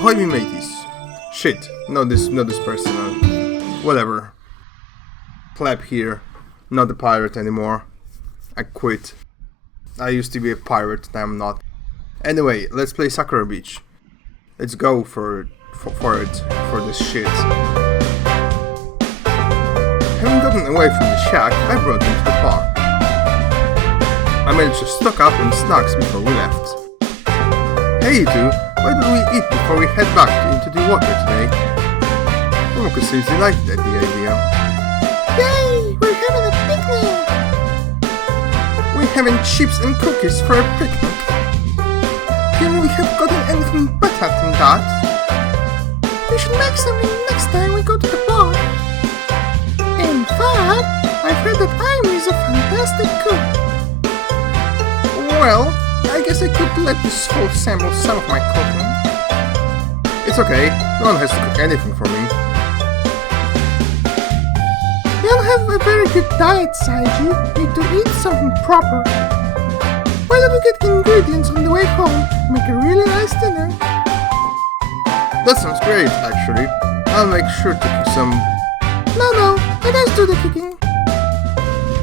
Ahoy me mateys. Shit, not this person. Whatever. Hleb here. Not a pirate anymore. I quit. I used to be a pirate, now I'm not. Anyway, let's play Sakura Beach. Let's go for this shit. Having gotten away from the shack, I brought them to the park. I managed to stock up on snacks before we left. Hey you two, why don't we eat before we head back into the water today? Momoko seems to like the idea. Yay! We're having a picnic! We're having chips and cookies for a picnic. Can we have gotten anything better than that? We should make something next time we go to the park. In fact, I've heard that Ayumi is a fantastic cook. Well, I guess I could let this whole sample some of my cooking. It's okay, no one has to cook anything for me. You don't have a very good diet, Saiji. You need to eat something proper. Why don't we get ingredients on the way home and make a really nice dinner? That sounds great, actually. I'll make sure to cook some... No, let us do the cooking.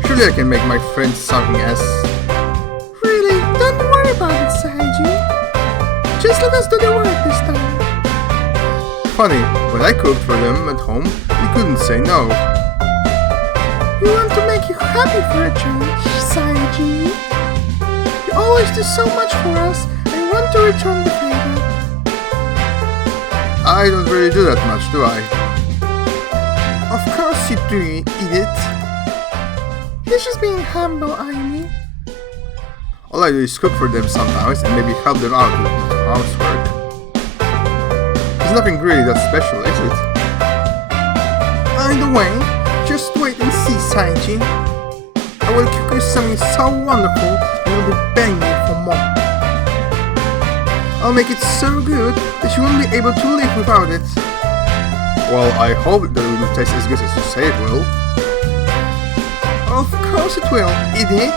Surely I can make my friends something as... Really, don't worry about it, Saiji. Just let us do the work this time. Funny, when I cooked for them at home, you couldn't say no. We want to make you happy for a change, Saiji. You always do so much for us and want to return the favor. I don't really do that much, do I? Of course you do, idiot. He's just being humble, Ayumi. All I do is cook for them sometimes and maybe help them out with housework. There's nothing really that special, is it? Either way, just wait and see, Saiji. I will cook you something so wonderful and you'll be begging me for more. I'll make it so good that you won't be able to live without it. Well, I hope that it will taste as good as you say it will. Of course it will, idiot.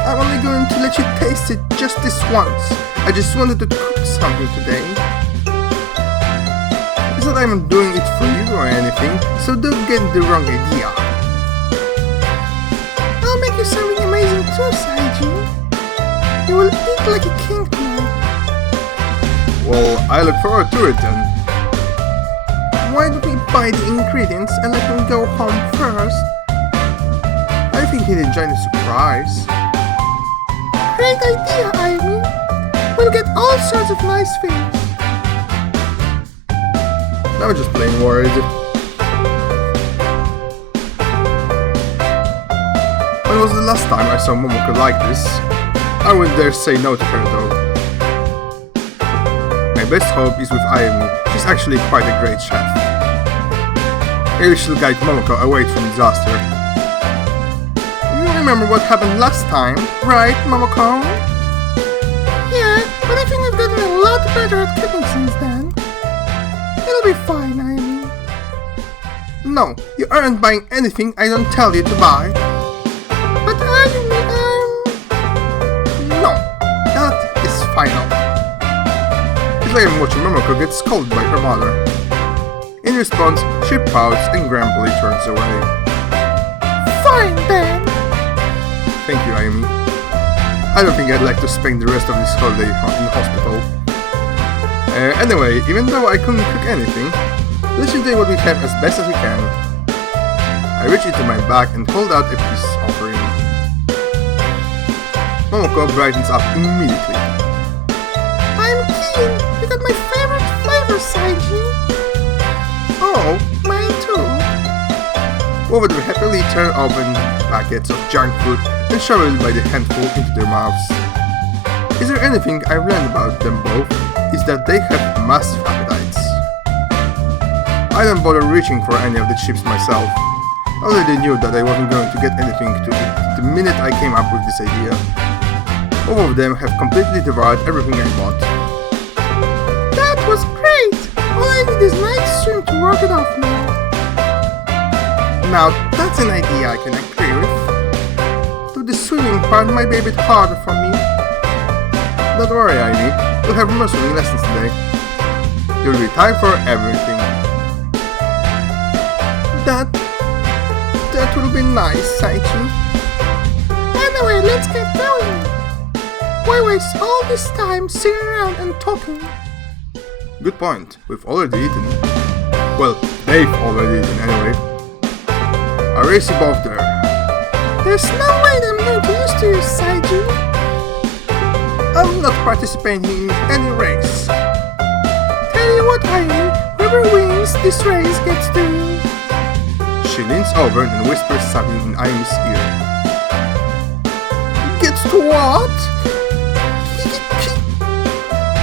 I'm only going to let you taste it just this once. I just wanted to cook something today. It's not I'm doing it for you or anything, so don't get the wrong idea. I'll make you something amazing too, Saiji. You will eat like a king tonight. Well, I look forward to it then. Why don't we buy the ingredients and let him go home first? I think he'd enjoy the surprise. Great idea, Ayumi. We'll get all sorts of nice things. I'm just plain worried. When was the last time I saw Momoko like this? I wouldn't dare say no to her though. My best hope is with Ayumi. She's actually quite a great chef. Maybe she'll guide Momoko away from disaster. You remember what happened last time, right, Momoko? Yeah, but I think I've gotten a lot better at cooking since then. It'll be fine, Ayumi. No, you aren't buying anything I don't tell you to buy. But Ayumi, No, that is final. It's like I'm watching Momoko get scolded by her mother. In response, she pouts and grumpily turns away. Fine then! Thank you, Ayumi. I don't think I'd like to spend the rest of this holiday in the hospital. Anyway, even though I couldn't cook anything, let's just do what we have as best as we can. I reach into my bag and hold out a peace offering. Momoko brightens up immediately. I'm keen! You got my favorite flavor, Saiji! Oh, mine too! Both would happily tear open packets of junk food and shovel it by the handful into their mouths. Is there anything I've learned about them both? Is that they have massive appetites. I don't bother reaching for any of the chips myself. I already knew that I wasn't going to get anything to eat the minute I came up with this idea. Both of them have completely devoured everything I bought. That was great! All I need is nice swim to work it off now. Now that's an idea I can agree with. Though the swimming part might be a bit harder for me. Don't worry, Ayumi. We'll have more swimming lessons today. there will be time for everything. That will be nice, Saiji. Anyway, let's get going. Why waste all this time sitting around and talking? Good point. We've already eaten. Well, they've already eaten anyway. I race you both there. There's no way I'm going to lose to you, Saiji. I'm not participating in any race. Tell you what, Ayumi, whoever wins this race gets to... She leans over and whispers something in Ayumi's ear. Gets to what?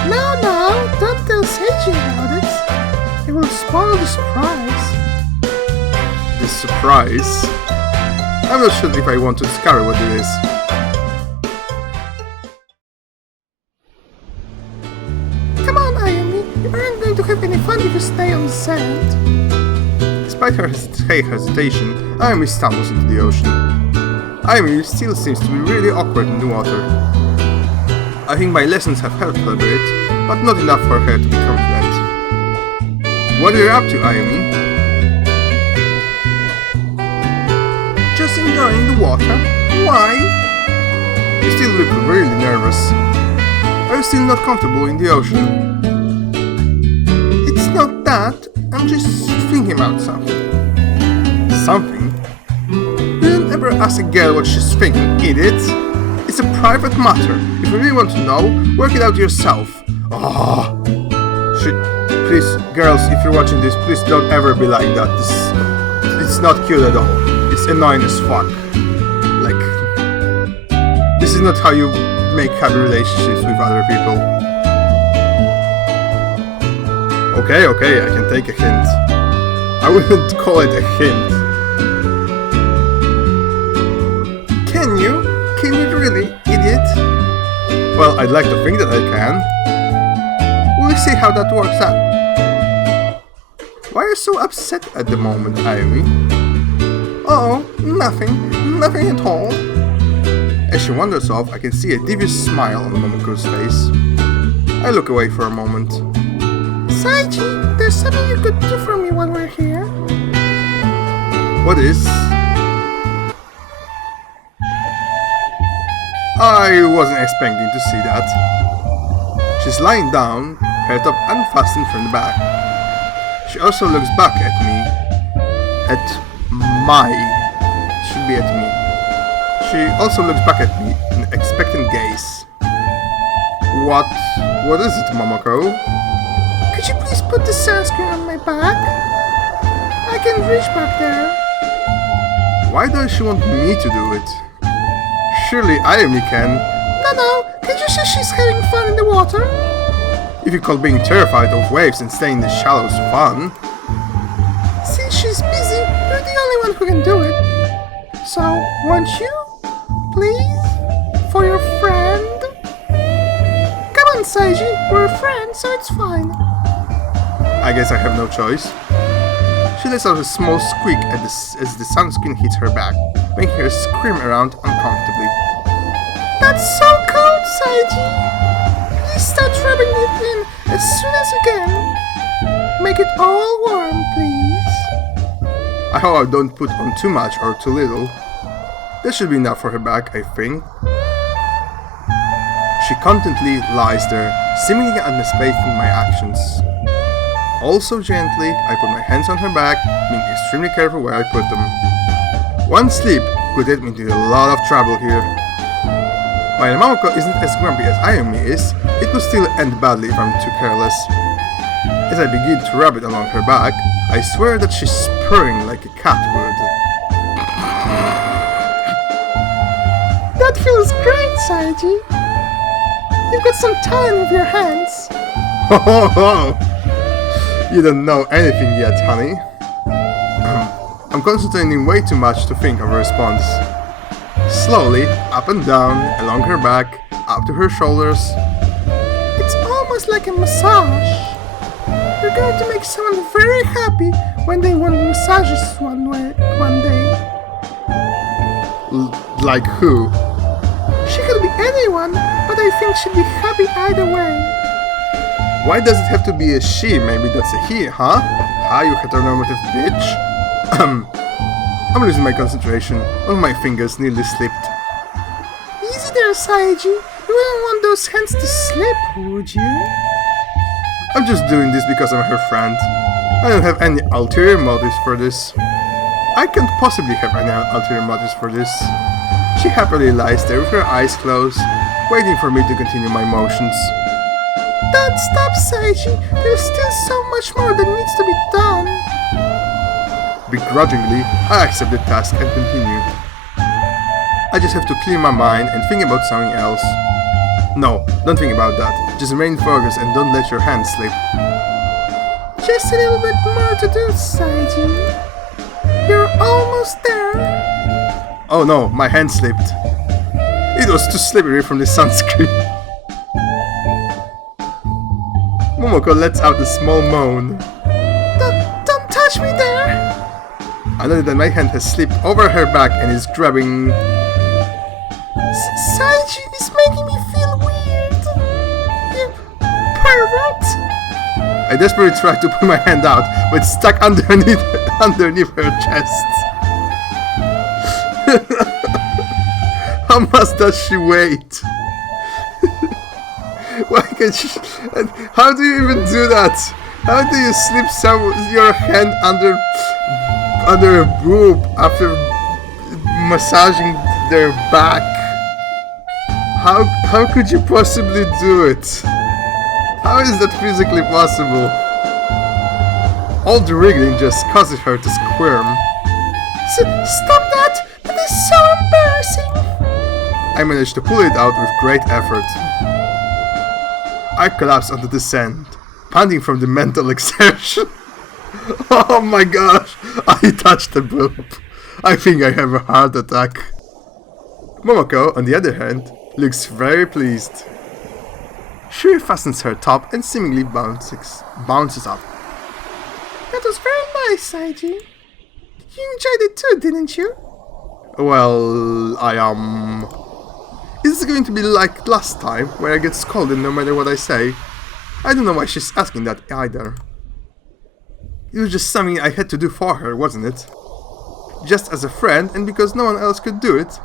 No, don't tell Saiji about it. It will spoil the surprise. The surprise? I'm not sure if I want to discover what it is. Come on, Ayumi. You aren't going to have any fun if you stay on the sand. Despite her hesitation, Ayumi stumbles into the ocean. Ayumi still seems to be really awkward in the water. I think my lessons have helped her a bit, but not enough for her to be confident. What are you up to, Ayumi? Just enjoying the water. Why? You still look really nervous. Are you still not comfortable in the ocean? It's not that. I'm just thinking about something. Something? You don't ever ask a girl what she's thinking, idiot. It's a private matter. If you really want to know, work it out yourself. Please, girls, if you're watching this, please don't ever be like that. It's not cute at all. It's annoying as fuck. Like, this is not how you make happy relationships with other people. Okay, I can take a hint. I wouldn't call it a hint. Can you? Can you really, idiot? Well, I'd like to think that I can. We'll see how that works out. Why are you so upset at the moment, Ayumi? Oh, nothing at all. As she wanders off, I can see a devious smile on Momoko's face. I look away for a moment. Saiji, there's something you could do for me while we're here. What is? I wasn't expecting to see that. She's lying down, her top unfastened from the back. She also looks back at me. Should be at me. She also looks back at me in an expectant gaze. What is it, Momoko? Could you please put the sunscreen on my back? I can reach back there. Why does she want me to do it? Surely Ayumi can. No, can you see she's having fun in the water? If you call being terrified of waves and staying in the shallows fun. Since she's busy, you're the only one who can do it. So, won't you? Please? For your friend? Come on, Saiji, we're friends, so it's fine. I guess I have no choice. She lets out a small squeak as the sunscreen hits her back, making her scream around uncomfortably. That's so cold, Saiji! Please start rubbing it in as soon as you can. Make it all warm, please. I hope I don't put on too much or too little. That should be enough for her back, I think. She contently lies there, seemingly anticipating my actions. Also gently, I put my hands on her back, being extremely careful where I put them. One slip could get me into a lot of trouble here. While Momoko isn't as grumpy as Ayumi is, it could still end badly if I'm too careless. As I begin to rub it along her back, I swear that she's purring like a cat would. That feels great, Saiji. You've got some talent with your hands. Ho ho ho! You don't know anything yet, honey. I'm concentrating way too much to think of a response. Slowly, up and down, along her back, up to her shoulders. It's almost like a massage. You're going to make someone very happy when they want massages one day. Like who? She could be anyone, but I think she'd be happy either way. Why does it have to be a she? Maybe that's a he, huh? Hi, you heteronormative bitch. I'm losing my concentration. One of my fingers nearly slipped. Easy there, Saiji. You wouldn't want those hands to slip, would you? I'm just doing this because I'm her friend. I don't have any ulterior motives for this. I can't possibly have any ulterior motives for this. She happily lies there with her eyes closed, waiting for me to continue my motions. Don't stop, Saiji. There's still so much more that needs to be done. Begrudgingly, I accept the task and continue. I just have to clear my mind and think about something else. No, don't think about that. Just remain focused and don't let your hands slip. Just a little bit more to do, Saiji. You're almost there. Oh no, my hand slipped. It was too slippery from the sunscreen. Momoko lets out a small moan. Don't touch me there. I know that my hand has slipped over her back and is grabbing... Saiji is making me feel weird. You pervert. I desperately tried to pull my hand out, but it's stuck underneath her chest. How much does she weight? Why can't she... How do you even do that? How do you slip your hand under a boob after massaging their back? How could you possibly do it? How is that physically possible? All the wriggling just causes her to squirm. Stop that! That is so embarrassing! I managed to pull it out with great effort. I collapsed onto the sand, panting from the mental exertion. Oh my gosh! I touched the boob. I think I have a heart attack. Momoko, on the other hand, looks very pleased. She refastens her top and seemingly bounces up. That was very nice, Saiji. You enjoyed it too, didn't you? Well, Is this going to be like last time, where I get scolded no matter what I say? I don't know why she's asking that either. It was just something I had to do for her, wasn't it? Just as a friend, and because no one else could do it.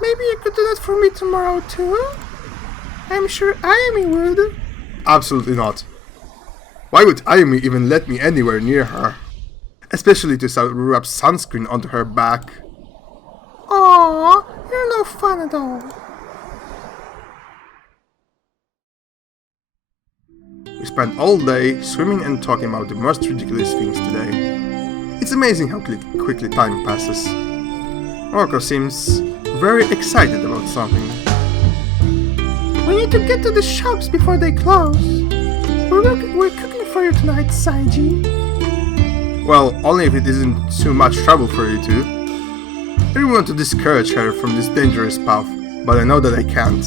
Maybe you could do that for me tomorrow too? I'm sure Ayumi would. Absolutely not. Why would Ayumi even let me anywhere near her? Especially to rub sunscreen onto her back. Aww, you're no fun at all. We spent all day swimming and talking about the most ridiculous things today. It's amazing how quickly time passes. Orko seems very excited about something. We need to get to the shops before they close. We're cooking for you tonight, Saiji. Well, only if it isn't too much trouble for you two. I really want to discourage her from this dangerous path, but I know that I can't.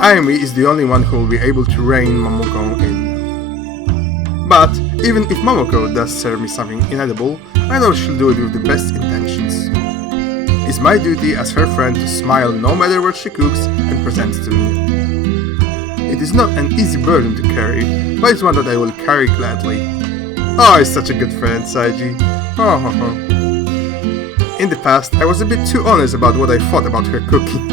Ayumi is the only one who will be able to rein Momoko in. But even if Momoko does serve me something inedible, I know she'll do it with the best intentions. It's my duty as her friend to smile no matter what she cooks and presents to me. It is not an easy burden to carry, but it's one that I will carry gladly. Oh, he's such a good friend, Saiji. In the past, I was a bit too honest about what I thought about her cooking.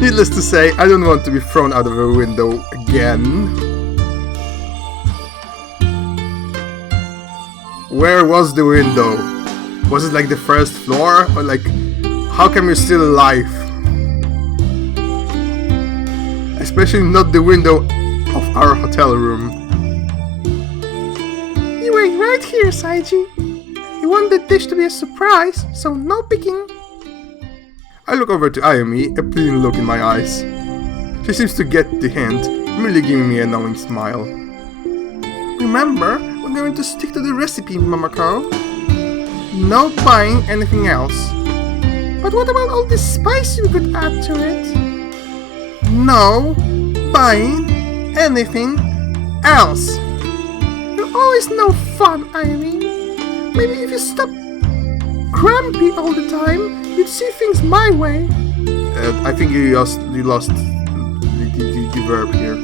Needless to say, I don't want to be thrown out of a window again. Where was the window? Was it like the first floor? Or like, how come you're still alive? Especially not the window of our hotel room. You wait right here, Saiji. You want the dish to be a surprise, so no picking. I look over to Ayumi, a pleading look in my eyes. She seems to get the hint, merely giving me a knowing smile. Remember, we're going to stick to the recipe, Momoko. No buying anything else. But what about all this spice you could add to it? No buying anything else. You're always no fun, Ayumi. Maybe if you stop grumpy all the time, you'd see things my way. I think you lost the verb here.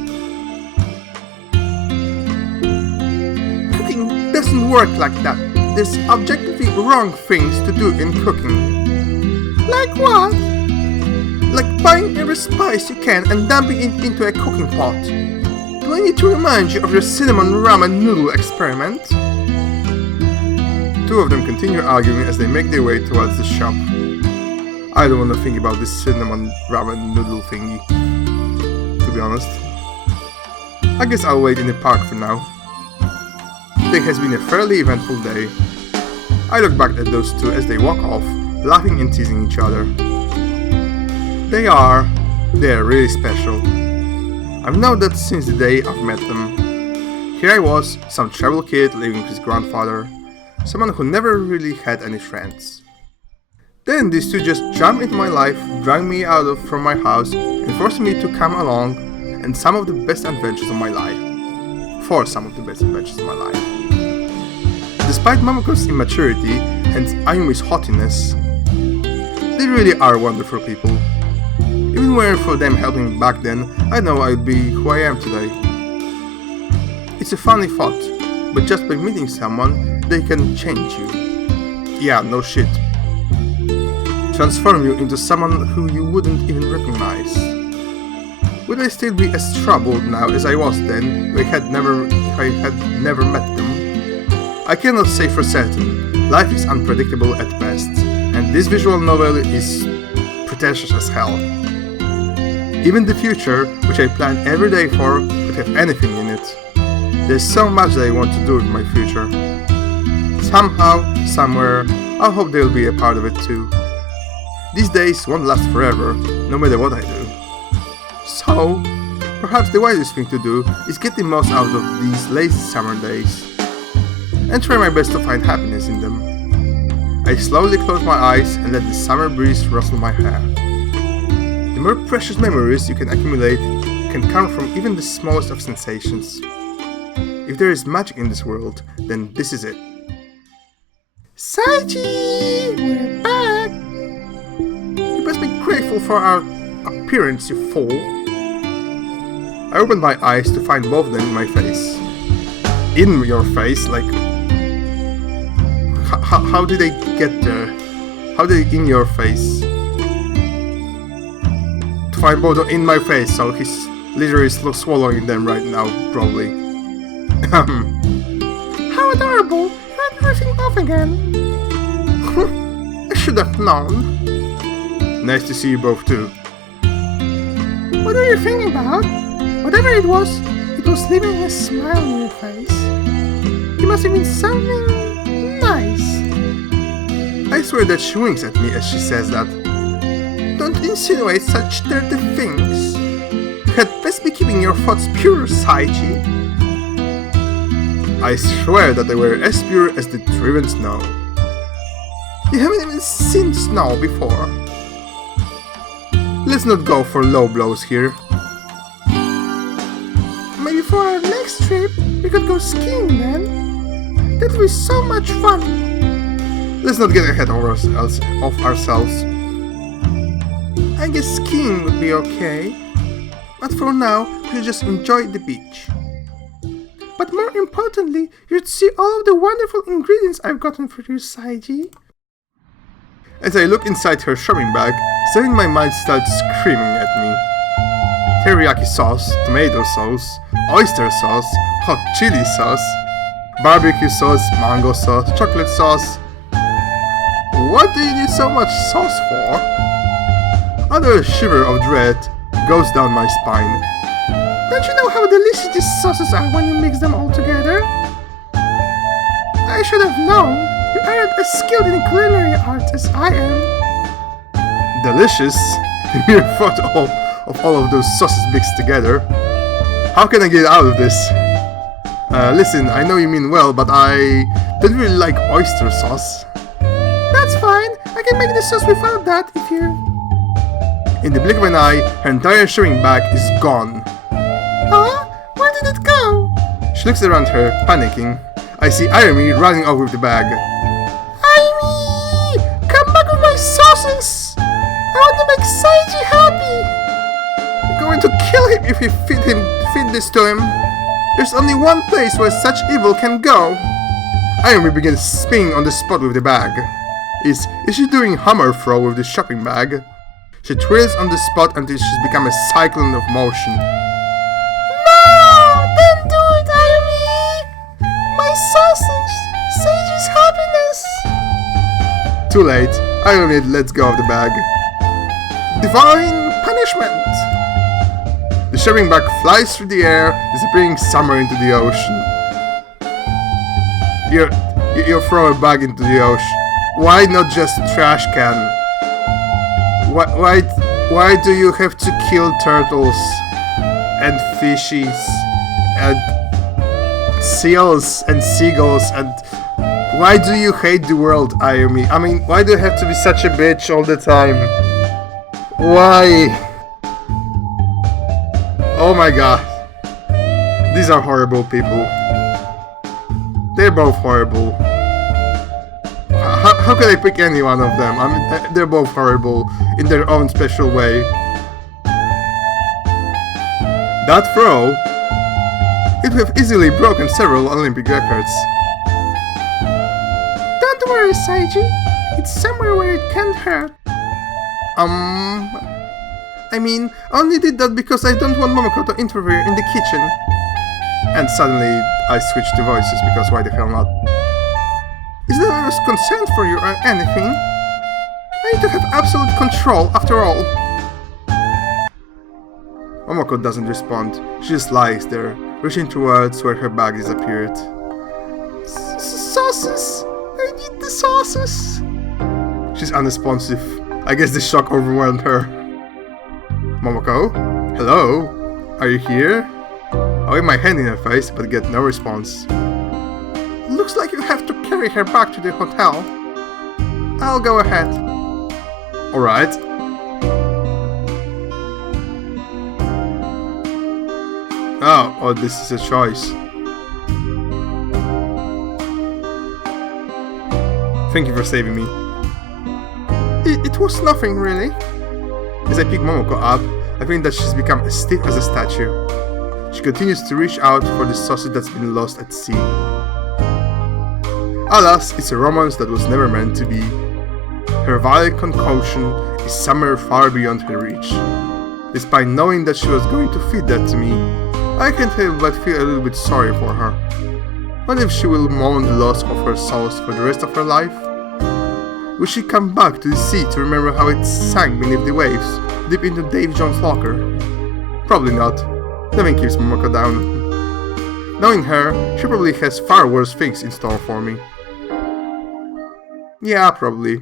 Cooking doesn't work like that. There's objectively wrong things to do in cooking. Like what? Like buying every spice you can and dumping it into a cooking pot. Do I need to remind you of your cinnamon ramen noodle experiment? Two of them continue arguing as they make their way towards the shop. I don't want to think about this cinnamon ramen noodle thingy, to be honest. I guess I'll wait in the park for now. Today has been a fairly eventful day. I look back at those two as they walk off, laughing and teasing each other. They're really special. I've known that since the day I've met them. Here I was, some trouble kid living with his grandfather, someone who never really had any friends. Then these two just jumped into my life, dragged me from my house, and forced me to come along and some of the best adventures of my life. For some of the best adventures of my life. Despite Mamoko's immaturity and Ayumi's haughtiness, they really are wonderful people. Even were for them helping me back then, I know I'd be who I am today. It's a funny thought, but just by meeting someone, they can change you. Yeah, no shit. Transform you into someone who you wouldn't even recognize. Would I still be as troubled now as I was then if I had never met them? I cannot say for certain. Life is unpredictable at best, and this visual novel is pretentious as hell. Even the future, which I plan every day for, could have anything in it. There's so much that I want to do with my future. Somehow, somewhere, I hope they'll be a part of it too. These days won't last forever, no matter what I do. So, perhaps the wisest thing to do is get the most out of these lazy summer days, and try my best to find happiness in them. I slowly close my eyes and let the summer breeze rustle my hair. The more precious memories you can accumulate can come from even the smallest of sensations. If there is magic in this world, then this is it. Saiji! We're back! You best be grateful for our appearance, you fool. I opened my eyes to find both of them in my face. In your face? Like... How did they get there? How did they in your face? To find both in my face, so he's literally swallowing them right now, probably. How adorable! Had everything off again. I should have known. Nice to see you both too. What are you thinking about? Whatever it was leaving a smile on your face. It must have been something nice. I swear that she winks at me as she says that. Don't insinuate such dirty things. You had best be keeping your thoughts pure, Saiji. I swear that they were as pure as the driven snow. You haven't even seen snow before. Let's not go for low blows here. Maybe for our next trip, we could go skiing then. That would be so much fun. Let's not get ahead of ourselves. I guess skiing would be okay. But for now, we'll just enjoy the beach. But more importantly, you'd see all of the wonderful ingredients I've gotten for you, Saiji. As I look inside her shopping bag, something in my mind starts screaming at me. Teriyaki sauce, tomato sauce, oyster sauce, hot chili sauce, barbecue sauce, mango sauce, chocolate sauce. What do you need so much sauce for? Another shiver of dread goes down my spine. Don't you know how delicious these sauces are when you mix them all together? I should have known. You aren't as skilled in culinary arts as I am. Delicious? The mere thought of all of those sauces mixed together. How can I get out of this? Listen, I know you mean well, but I don't really like oyster sauce. That's fine. I can make the sauce without that if you... In the blink of an eye, her entire shopping bag is gone. Huh? Where did it go? She looks around her, panicking. I see Ayumi running off with the bag. Ayumi! Come back with my sauces! I want to make Saiji happy! Go going to kill him if you feed this to him. There's only one place where such evil can go. Ayumi begins spinning on the spot with the bag. Is she doing hammer throw with the shopping bag? She twirls on the spot until she's become a cyclone of motion. No! Don't do it, Ayumi! My sausage! Sage's happiness! Too late. Ayumi lets go of the bag. Divine punishment! The shopping bag flies through the air, disappearing somewhere into the ocean. You throw a bag into the ocean. Why not just trash can? Why do you have to kill turtles and fishies and seals and seagulls and why do you hate the world, Ayumi? I mean, why do you have to be such a bitch all the time? Why? Oh my god. These are horrible people. They're both horrible. How can I pick any one of them? I mean, they're both horrible in their own special way. That throw, it would have easily broken several Olympic records. Don't worry, Seiji. It's somewhere where it can't hurt. I mean, I only did that because I don't want Momoko to interfere in the kitchen. And suddenly, I switched to voices because why the hell not? Is that I was concerned for you or anything? I need to have absolute control after all. Momoko doesn't respond. She just lies there, reaching towards where her bag disappeared. Sauces! I need the sauces! She's unresponsive. I guess the shock overwhelmed her. Momoko? Hello? Are you here? I wave my hand in her face, but get no response. Looks like you have to carry her back to the hotel. I'll go ahead. Alright. Oh, this is a choice. Thank you for saving me. It was nothing, really. As I pick Momoko up, I think that she's become as stiff as a statue. She continues to reach out for the sausage that's been lost at sea. Alas, it's a romance that was never meant to be. Her vile concoction is somewhere far beyond her reach. Despite knowing that she was going to feed that to me, I can't help but feel a little bit sorry for her. What if she will mourn the loss of her sauce for the rest of her life? Will she come back to the sea to remember how it sank beneath the waves, deep into Dave Jones' locker? Probably not. Nothing keeps Momoko down. Knowing her, she probably has far worse things in store for me. Yeah, probably.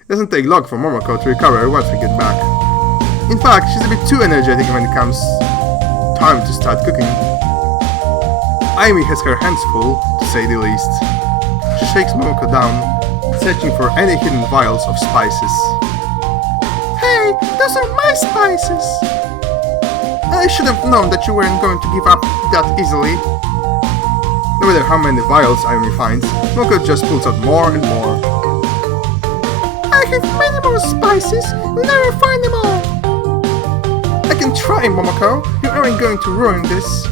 It doesn't take long for Momoko to recover once we get back. In fact, she's a bit too energetic when it comes time to start cooking. Ayumi has her hands full, to say the least. She shakes Momoko down, searching for any hidden vials of spices. Hey, those are my spices! I should have known that you weren't going to give up that easily. No matter how many vials Ayumi finds, Momoko just pulls out more and more. I have many more spices, you'll never find them all! I can try, Momoko, you aren't going to ruin this.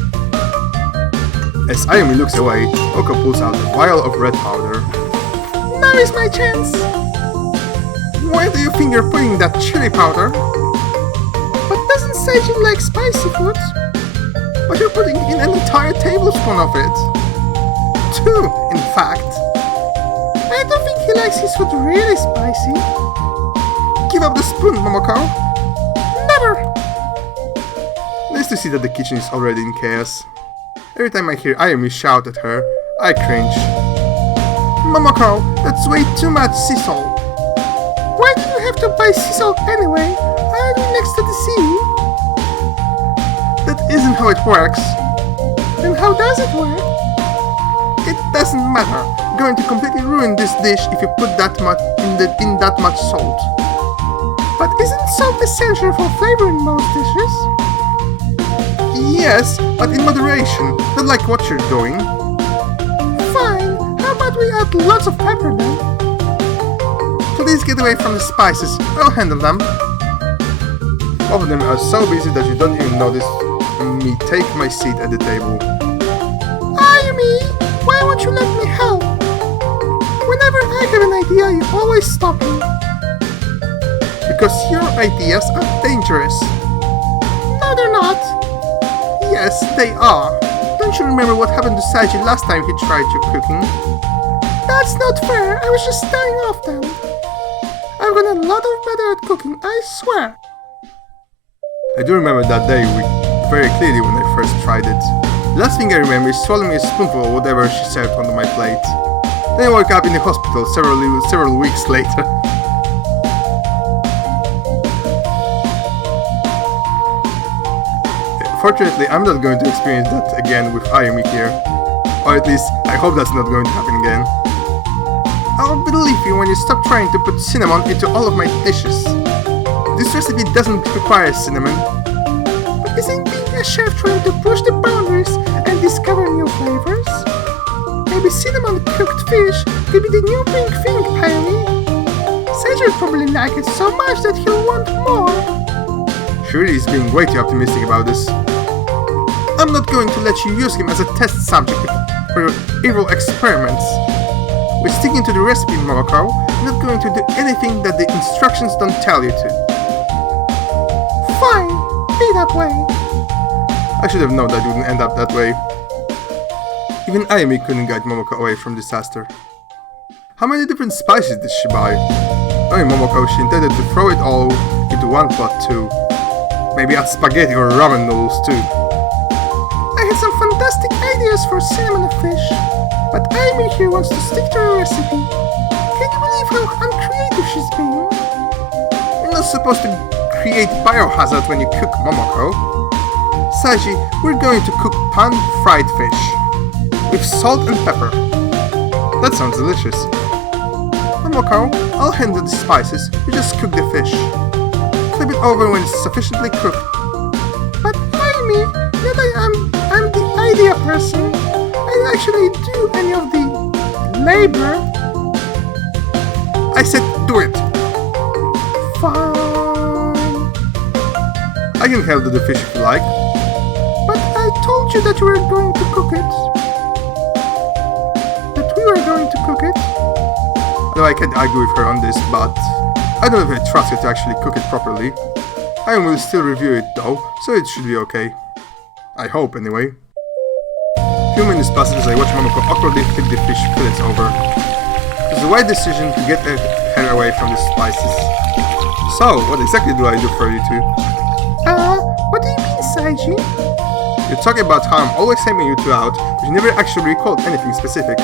As Ayumi looks away, Momoko pulls out a vial of red powder. Now is my chance! Why do you think you're putting that chili powder? But doesn't Seiji like spicy food? But you're putting in an entire tablespoon of it. 2, in fact. I don't think he likes his food really spicy. Give up the spoon, Momoko. Never! Nice to see that the kitchen is already in chaos. Every time I hear Ayumi shout at her, I cringe. Momoko, that's way too much sea salt. Why do you have to buy sea salt anyway? Aren't we next to the sea? That isn't how it works. Then how does it work? It doesn't matter. You're going to completely ruin this dish if you put that much in that much salt. But isn't salt essential for flavoring most dishes? Yes, but in moderation, not like what you're doing. Fine, how about we add lots of pepper then? Please get away from the spices, I'll handle them. Both of them are so busy that you don't even notice me take my seat at the table. Ayumi, why won't you let me help? Whenever I have an idea, you always stop me. Because your ideas are dangerous. No, they're not. Yes, they are. Don't you remember what happened to Saji last time he tried your cooking? That's not fair. I was just starting off then. I've gotten a lot of better at cooking, I swear. I do remember that day very clearly when I first tried it. The last thing I remember is swallowing a spoonful of whatever she served onto my plate. Then I woke up in the hospital several weeks later. Fortunately, I'm not going to experience that again with Ayumi here. Or at least, I hope that's not going to happen again. I'll believe you when you stop trying to put cinnamon into all of my dishes. This recipe doesn't require cinnamon. But isn't being a chef trying to push the boundaries and discover new flavors? Maybe cinnamon cooked fish could be the new pink thing, Ayumi. Sage will probably like it so much that he'll want more. Surely he's being way too optimistic about this. I'm not going to let you use him as a test subject for your evil experiments. We're sticking to the recipe, Momoko. We're not going to do anything that the instructions don't tell you to. Fine, be that way. I should have known that it wouldn't end up that way. Even Ayumi couldn't guide Momoko away from disaster. How many different spices did she buy? Knowing Momoko, she intended to throw it all into one pot too. Maybe add spaghetti or ramen noodles too. I had some fantastic ideas for cinnamon and fish, but Ayumi here wants to stick to her recipe. Can you believe how uncreative she's being? You're not supposed to create biohazard when you cook, Momoko. Saji, we're going to cook pan-fried fish with salt and pepper. That sounds delicious. Momoko, I'll handle the spices, you just cook the fish. Flip it over when it's sufficiently cooked. But Ayumi, now that I'm the idea person, I don't actually do any of the labor. I said do it! Fine. I can handle the fish if you like. But I told you that you were going to cook it. That we were going to cook it. Though I can't argue with her on this, but I don't know if I trust her to actually cook it properly. I will still review it though, so it should be okay. I hope anyway. A few minutes pass as I watch Momoko awkwardly flip the fish fillets over. It's the right decision to get her away from the spices. So, what exactly do I do for you two? What do you mean, Saiji? You're talking about how I'm always helping you two out, but you never actually recalled anything specific.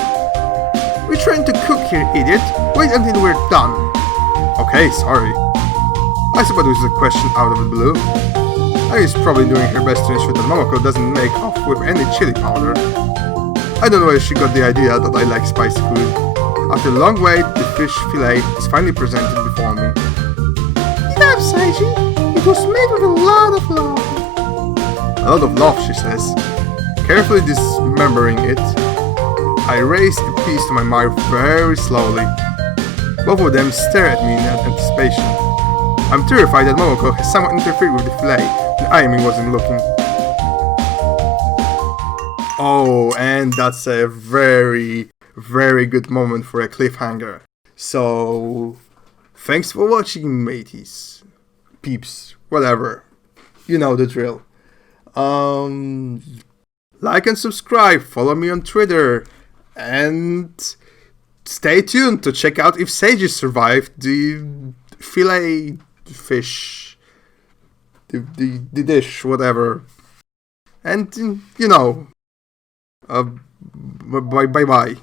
We're trying to cook here, idiot. Wait until we're done. Okay, sorry. I suppose this is a question out of the blue. Ayumi's probably doing her best to ensure that Momoko doesn't make off with any chili powder. I don't know where she got the idea that I like spicy food. After a long wait, the fish fillet is finally presented before me. Enough, Saiji. It was made with a lot of love. A lot of love, she says. Carefully dismembering it, I raise the piece to my mouth very slowly. Both of them stare at me in anticipation. I'm terrified that Momoko has somewhat interfered with the fillet when Ayumi wasn't looking. Oh, and that's a very, very good moment for a cliffhanger. So, thanks for watching, mateys. Peeps, whatever. You know the drill. Like and subscribe, follow me on Twitter, and stay tuned to check out if Sage survived the fillet fish, the dish, whatever. And, you know, bye bye.